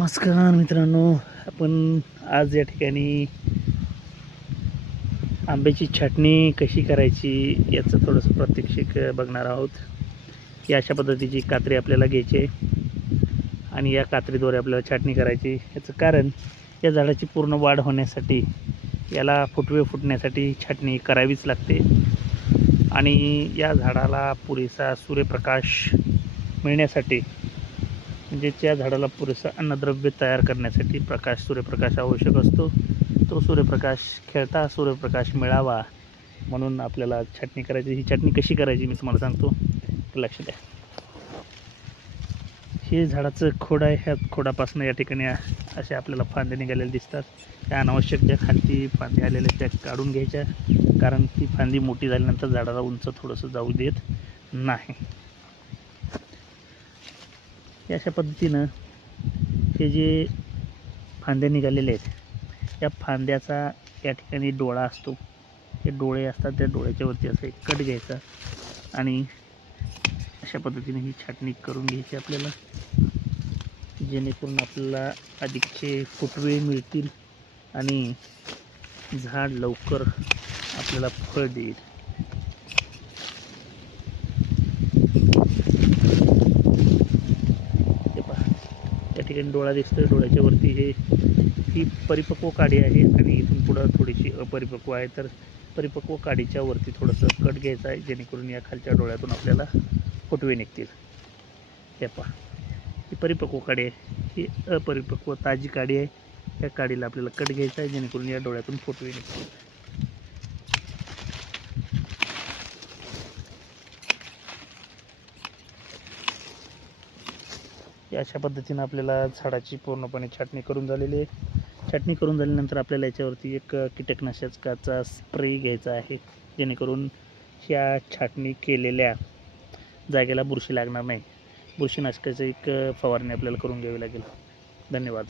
नमस्कार मित्रांनो, आपण आज या ठिकाणी आंब्याची छाटणी कशी करायची याचं थोडंसं प्रात्यक्षिक बघणार आहोत. ही अशा पद्धतीची कात्री आपल्याला घ्यायची आहे आणि या कात्रीद्वारे आपल्याला छाटणी करायची. याचं कारण या झाडाची पूर्ण वाढ होण्यासाठी, याला फुटवे फुटण्यासाठी छाटणी करावीच लागते आणि या झाडाला पुरेसा सूर्यप्रकाश मिळण्यासाठी, म्हणजे त्या झाडाला पुरेसा अन्नद्रव्य तयार करण्यासाठी सूर्यप्रकाश आवश्यक असतो. तो सूर्यप्रकाश खेळता सूर्यप्रकाश मिळावा म्हणून आपल्याला छाटणी करायची. ही छाटणी कशी करायची मी तुम्हाला सांगतो, लक्ष द्या. हे झाडाचं खोड आहे. ह्या खोडापासून या ठिकाणी असे आपल्याला फांदे निघालेले दिसतात. त्या अनावश्यक ज्या खालती फांदे आलेल्या त्या काढून घ्यायच्या, कारण ती फांदी मोठी झाल्यानंतर झाडाला उंच थोडंसं जाऊ देत नाही. अशा पद्धतीनं हे जे फांदे निघालेले आहेत, या फांद्याचा या ठिकाणी डोळा असतो. हे डोळे असतात, त्या डोळ्याच्या वरती असं एक कट घ्यायचा आणि अशा पद्धतीने ही छाटणी करून घ्यायची आपल्याला, जेणेकरून आपल्याला अधिकचे फुटवे मिळतील आणि झाड लवकर आपल्याला फळ देईल. त्या ठिकाणी डोळा दिसतोय, डोळ्याच्या वरती ही परिपक्व काडी आहे आणि इथून पुढं थोडीशी अपरिपक्व आहे. तर परिपक्व काडीच्या वरती थोडंसं कट घ्यायचं आहे, जेणेकरून या खालच्या डोळ्यातून आपल्याला फुटवे निघतील. हे पहा, ही परिपक्व काडी आहे, ही अपरिपक्व ताजी काडी आहे. या काडीला आपल्याला कट घ्यायचा आहे, जेणेकरून या डोळ्यातून फुटवे निघतील. अशा पद्धतीनं आपल्याला झाडाची पूर्णपणे छाटणी करून झालेली आहे. छाटणी करून झाल्यानंतर आपल्याला याच्यावरती एक कीटकनाशकाचा स्प्रे घ्यायचा आहे, जेणेकरून ह्या छाटणी केलेल्या जागेला बुरशी लागणार नाही. बुरशीनाशकाची एक फवारणी आपल्याला करून घ्यावी लागेल. धन्यवाद.